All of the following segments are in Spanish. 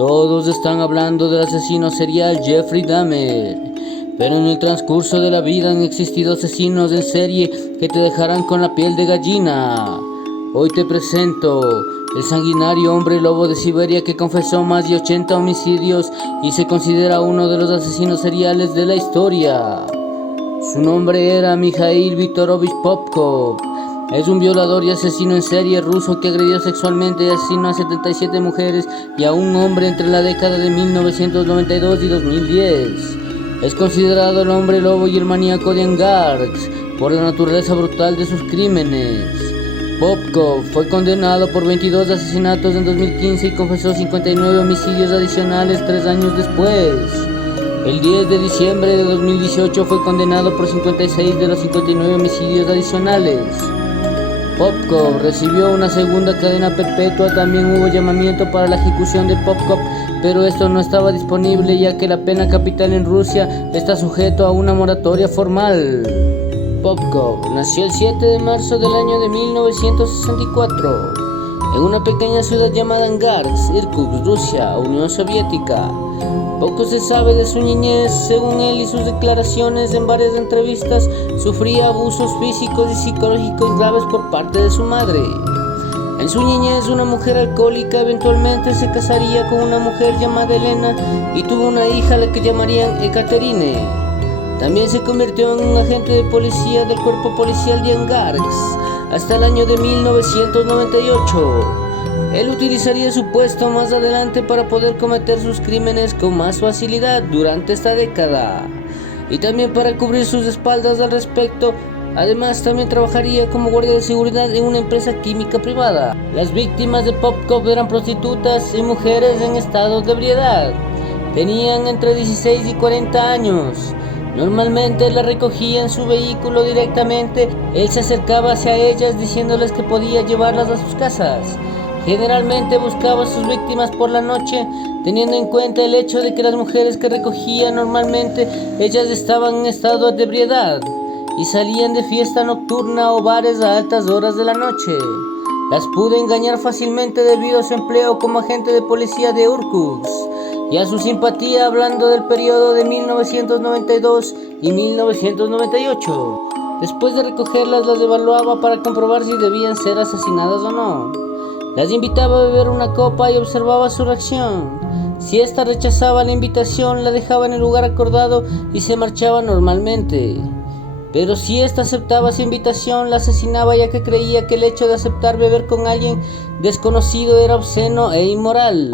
Todos están hablando del asesino serial Jeffrey Dahmer, pero en el transcurso de la vida han existido asesinos en serie que te dejarán con la piel de gallina. Hoy te presento el sanguinario hombre lobo de Siberia que confesó más de 80 homicidios y se considera uno de los asesinos seriales de la historia. Su nombre era Mikhail Viktorovich Popkov. Es un violador y asesino en serie ruso que agredió sexualmente y asesinó a 77 mujeres y a un hombre entre la década de 1992 y 2010. Es considerado el hombre lobo y el maníaco de Angarsk por la naturaleza brutal de sus crímenes. Popkov fue condenado por 22 asesinatos en 2015 y confesó 59 homicidios adicionales 3 años después. El 10 de diciembre de 2018 fue condenado por 56 de los 59 homicidios adicionales. Popkov recibió una segunda cadena perpetua. También hubo llamamiento para la ejecución de Popkov, pero esto no estaba disponible ya que la pena capital en Rusia está sujeto a una moratoria formal. Popkov nació el 7 de marzo del año de 1964 en una pequeña ciudad llamada Angarsk, Irkutsk, Rusia, Unión Soviética. Poco se sabe de su niñez. Según él y sus declaraciones en varias entrevistas, sufría abusos físicos y psicológicos graves por parte de su madre. En su niñez, una mujer alcohólica eventualmente se casaría con una mujer llamada Elena y tuvo una hija a la que llamarían Ekaterine. También se convirtió en un agente de policía del cuerpo policial de Angarsk hasta el año de 1998. Él utilizaría su puesto más adelante para poder cometer sus crímenes con más facilidad durante esta década y también para cubrir sus espaldas al respecto. Además, también trabajaría como guardia de seguridad en una empresa química privada. Las víctimas de Popkov eran prostitutas y mujeres en estado de ebriedad. Tenían entre 16 y 40 años. Normalmente las recogía en su vehículo directamente. Él se acercaba hacia ellas diciéndoles que podía llevarlas a sus casas. Generalmente buscaba a sus víctimas por la noche, teniendo en cuenta el hecho de que las mujeres que recogía normalmente ellas estaban en estado de ebriedad y salían de fiesta nocturna o bares a altas horas de la noche. Las pude engañar fácilmente debido a su empleo como agente de policía de Irkutsk y a su simpatía hablando del periodo de 1992 y 1998. Después de recogerlas, las evaluaba para comprobar si debían ser asesinadas o no. Las invitaba a beber una copa y observaba su reacción. Si ésta rechazaba la invitación, la dejaba en el lugar acordado y se marchaba normalmente. Pero si ésta aceptaba su invitación, la asesinaba ya que creía que el hecho de aceptar beber con alguien desconocido era obsceno e inmoral.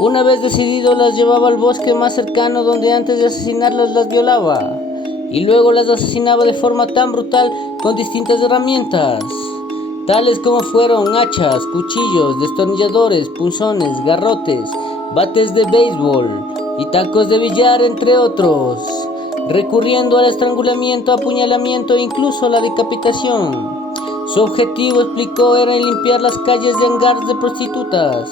Una vez decidido, las llevaba al bosque más cercano donde antes de asesinarlas las violaba. Y luego las asesinaba de forma tan brutal con distintas herramientas, tales como fueron hachas, cuchillos, destornilladores, punzones, garrotes, bates de béisbol y tacos de billar, entre otros, recurriendo al estrangulamiento, apuñalamiento e incluso la decapitación. Su objetivo, explicó, era limpiar las calles de Angarsk de prostitutas.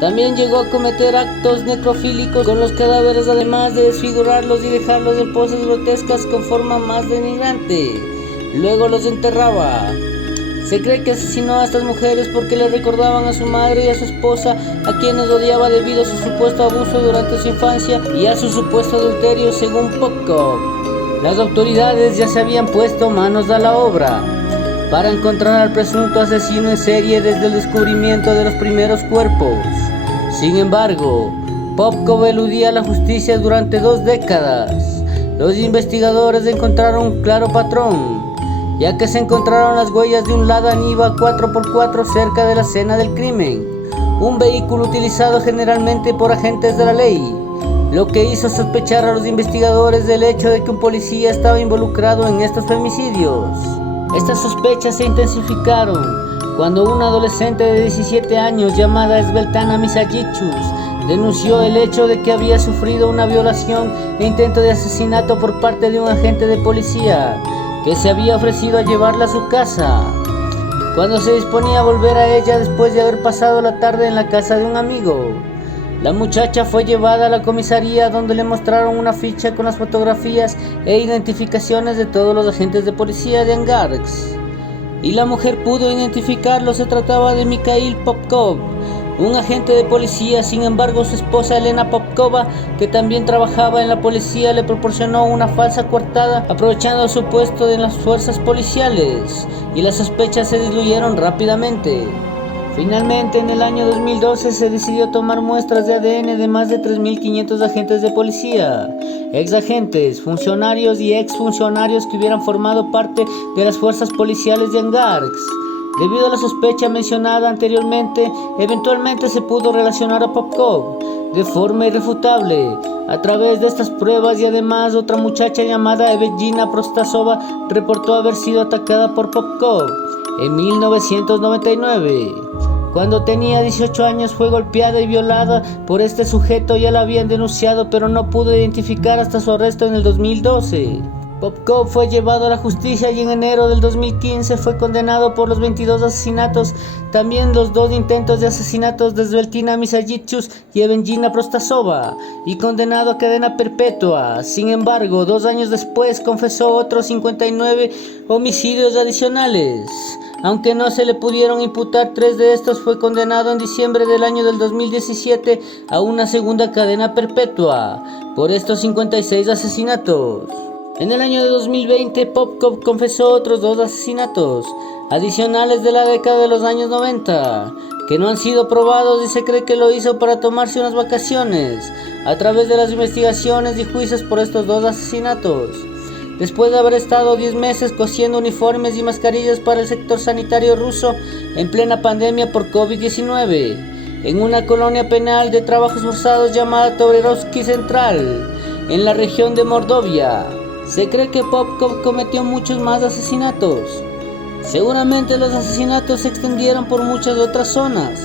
También llegó a cometer actos necrofílicos con los cadáveres, además de desfigurarlos y dejarlos en poses grotescas con forma más denigrante. Luego los enterraba. Se cree que asesinó a estas mujeres porque le recordaban a su madre y a su esposa, a quienes odiaba debido a su supuesto abuso durante su infancia y a su supuesto adulterio, según Popkov. Las autoridades ya se habían puesto manos a la obra para encontrar al presunto asesino en serie desde el descubrimiento de los primeros cuerpos. Sin embargo, Popkov eludía la justicia durante 2 décadas. Los investigadores encontraron un claro patrón, ya que se encontraron las huellas de un Lada Niva 4x4 cerca de la escena del crimen, un vehículo utilizado generalmente por agentes de la ley, lo que hizo sospechar a los investigadores del hecho de que un policía estaba involucrado en estos femicidios. Estas sospechas se intensificaron cuando una adolescente de 17 años llamada Svetlana Misajichus denunció el hecho de que había sufrido una violación e intento de asesinato por parte de un agente de policía que se había ofrecido a llevarla a su casa. Cuando se disponía a volver a ella después de haber pasado la tarde en la casa de un amigo, la muchacha fue llevada a la comisaría donde le mostraron una ficha con las fotografías e identificaciones de todos los agentes de policía de Angarsk. Y la mujer pudo identificarlo. Se trataba de Mikhail Popkov, Un agente de policía, sin embargo, su esposa Elena Popkova, que también trabajaba en la policía, le proporcionó una falsa coartada, aprovechando su puesto en las fuerzas policiales, y las sospechas se diluyeron rápidamente. Finalmente, en el año 2012 se decidió tomar muestras de ADN de más de 3.500 agentes de policía, exagentes, funcionarios y exfuncionarios que hubieran formado parte de las fuerzas policiales de Angarsk. Debido a la sospecha mencionada anteriormente, eventualmente se pudo relacionar a Popkov de forma irrefutable a través de estas pruebas, y además otra muchacha llamada Evgenia Prostasova reportó haber sido atacada por Popkov en 1999. Cuando tenía 18 años fue golpeada y violada por este sujeto. Ya la habían denunciado, pero no pudo identificar hasta su arresto en el 2012. Popkov fue llevado a la justicia y en enero del 2015 fue condenado por los 22 asesinatos, también los 2 intentos de asesinatos de Sveltina Misajitchus y Evgenia Prostasova, y condenado a cadena perpetua. Sin embargo, 2 años después confesó otros 59 homicidios adicionales. Aunque no se le pudieron imputar 3 de estos, fue condenado en diciembre del año del 2017 a una segunda cadena perpetua por estos 56 asesinatos. En el año de 2020, Popkov confesó otros 2 asesinatos adicionales de la década de los años 90, que no han sido probados, y se cree que lo hizo para tomarse unas vacaciones a través de las investigaciones y juicios por estos 2 asesinatos. Después de haber estado 10 meses cosiendo uniformes y mascarillas para el sector sanitario ruso en plena pandemia por COVID-19, en una colonia penal de trabajos forzados llamada Torerovsky Central, en la región de Mordovia. Se cree que Popkov cometió muchos más asesinatos. Seguramente los asesinatos se extendieron por muchas otras zonas.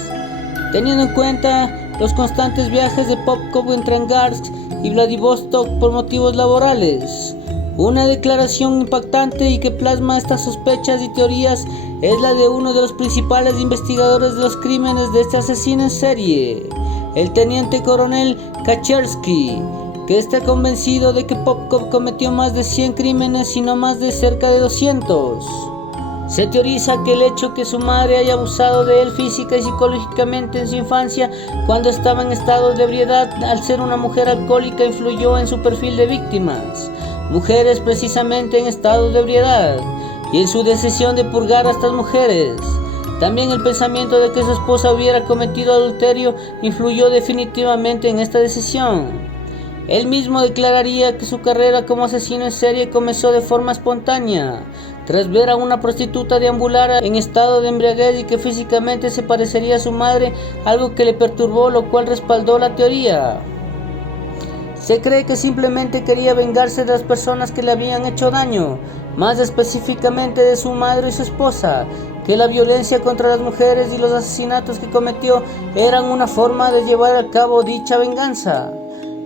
Teniendo en cuenta los constantes viajes de Popkov entre Angarsk y Vladivostok por motivos laborales, una declaración impactante y que plasma estas sospechas y teorías es la de uno de los principales investigadores de los crímenes de este asesino en serie, el teniente coronel Kachersky, que está convencido de que Popkov cometió más de 100 crímenes y no más de cerca de 200. Se teoriza que el hecho que su madre haya abusado de él física y psicológicamente en su infancia, cuando estaba en estado de ebriedad, al ser una mujer alcohólica, influyó en su perfil de víctimas, mujeres precisamente en estado de ebriedad, y en su decisión de purgar a estas mujeres. También el pensamiento de que su esposa hubiera cometido adulterio influyó definitivamente en esta decisión. Él mismo declararía que su carrera como asesino en serie comenzó de forma espontánea, tras ver a una prostituta deambular en estado de embriaguez y que físicamente se parecería a su madre, algo que le perturbó, lo cual respaldó la teoría. Se cree que simplemente quería vengarse de las personas que le habían hecho daño, más específicamente de su madre y su esposa, que la violencia contra las mujeres y los asesinatos que cometió eran una forma de llevar a cabo dicha venganza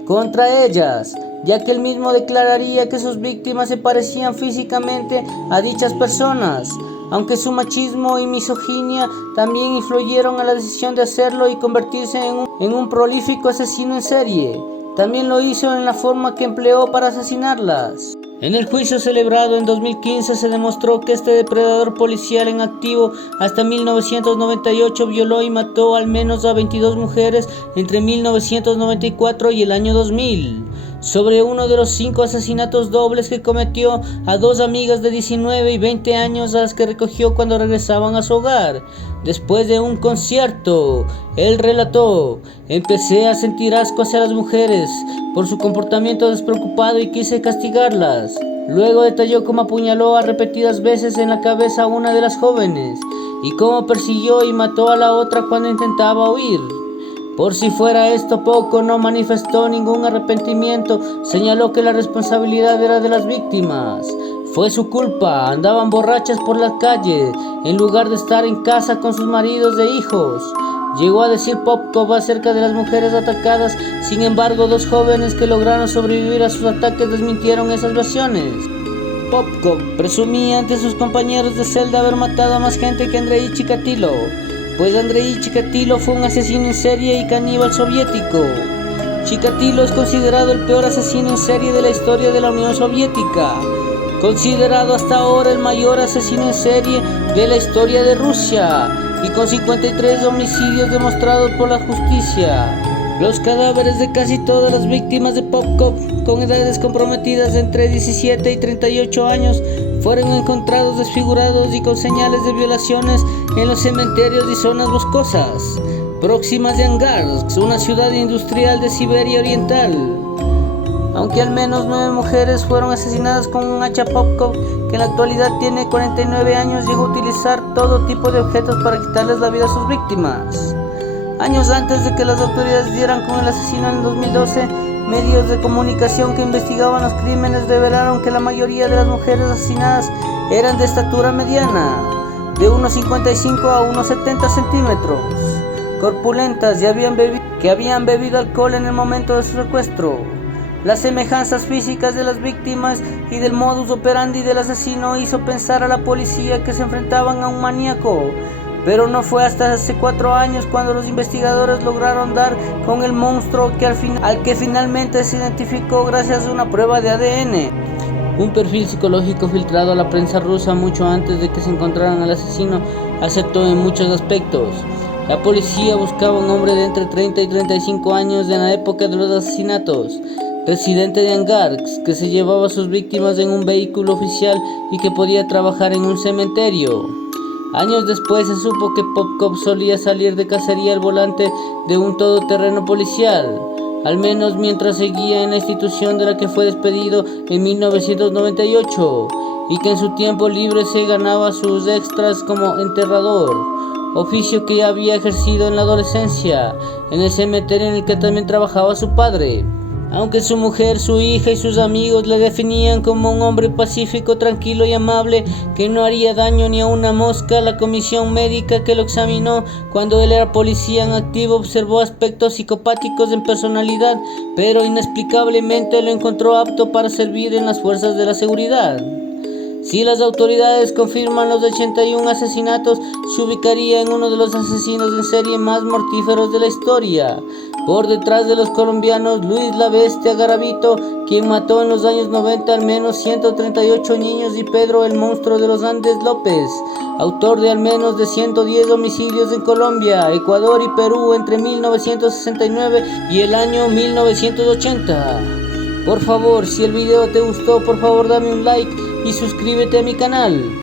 contra ellas, ya que él mismo declararía que sus víctimas se parecían físicamente a dichas personas, aunque su machismo y misoginia también influyeron a la decisión de hacerlo y convertirse en un prolífico asesino en serie. También lo hizo en la forma que empleó para asesinarlas. En el juicio celebrado en 2015 se demostró que este depredador policial en activo hasta 1998 violó y mató al menos a 22 mujeres entre 1994 y el año 2000. Sobre uno de los 5 asesinatos dobles que cometió a 2 amigas de 19 y 20 años a las que recogió cuando regresaban a su hogar. Después de un concierto, él relató: empecé a sentir asco hacia las mujeres por su comportamiento despreocupado y quise castigarlas. Luego detalló cómo apuñaló a repetidas veces en la cabeza a una de las jóvenes y cómo persiguió y mató a la otra cuando intentaba huir. Por si fuera esto poco, no manifestó ningún arrepentimiento. Señaló que la responsabilidad era de las víctimas. Fue su culpa, andaban borrachas por la calle en lugar de estar en casa con sus maridos e hijos. Llegó a decir Popkov acerca de las mujeres atacadas. Sin embargo, 2 jóvenes que lograron sobrevivir a sus ataques desmintieron esas versiones. Popkov presumía ante sus compañeros de celda haber matado a más gente que Andrei Chikatilo, pues Andrei Chikatilo fue un asesino en serie y caníbal soviético. Chikatilo es considerado el peor asesino en serie de la historia de la Unión Soviética, considerado hasta ahora el mayor asesino en serie de la historia de Rusia. y con 53 homicidios demostrados por la justicia. Los cadáveres de casi todas las víctimas de Pop Cop, con edades comprometidas entre 17 y 38 años, fueron encontrados desfigurados y con señales de violaciones en los cementerios y zonas boscosas próximas de Angarsk, una ciudad industrial de Siberia Oriental. Aunque al menos 9 mujeres fueron asesinadas con un hacha Popkov, que en la actualidad tiene 49 años, llegó a utilizar todo tipo de objetos para quitarles la vida a sus víctimas. Años antes de que las autoridades dieran con el asesino en 2012, medios de comunicación que investigaban los crímenes revelaron que la mayoría de las mujeres asesinadas eran de estatura mediana, de unos 55 a unos 70 centímetros, corpulentas y que habían bebido alcohol en el momento de su secuestro. Las semejanzas físicas de las víctimas y del modus operandi del asesino hizo pensar a la policía que se enfrentaban a un maníaco, pero no fue hasta hace 4 años cuando los investigadores lograron dar con el monstruo al que finalmente se identificó gracias a una prueba de ADN. Un perfil psicológico filtrado a la prensa rusa mucho antes de que se encontraran al asesino aceptó en muchos aspectos. La policía buscaba un hombre de entre 30 y 35 años en la época de los asesinatos, residente de Angarsk, que se llevaba a sus víctimas en un vehículo oficial y que podía trabajar en un cementerio. Años después se supo que Popkov solía salir de cacería al volante de un todoterreno policial, al menos mientras seguía en la institución de la que fue despedido en 1998, y que en su tiempo libre se ganaba sus extras como enterrador, oficio que ya había ejercido en la adolescencia, en el cementerio en el que también trabajaba su padre. Aunque su mujer, su hija y sus amigos le definían como un hombre pacífico, tranquilo y amable que no haría daño ni a una mosca, la comisión médica que lo examinó cuando él era policía en activo observó aspectos psicopáticos en personalidad, pero inexplicablemente lo encontró apto para servir en las fuerzas de la seguridad. Si las autoridades confirman los 81 asesinatos, se ubicaría en uno de los asesinos en serie más mortíferos de la historia, por detrás de los colombianos Luis la Bestia Garavito, quien mató en los años 90 al menos 138 niños, y Pedro el Monstruo de los Andes López, autor de al menos de 110 homicidios en Colombia, Ecuador y Perú entre 1969 y el año 1980. Por favor, si el video te gustó, por favor dame un like y suscríbete a mi canal.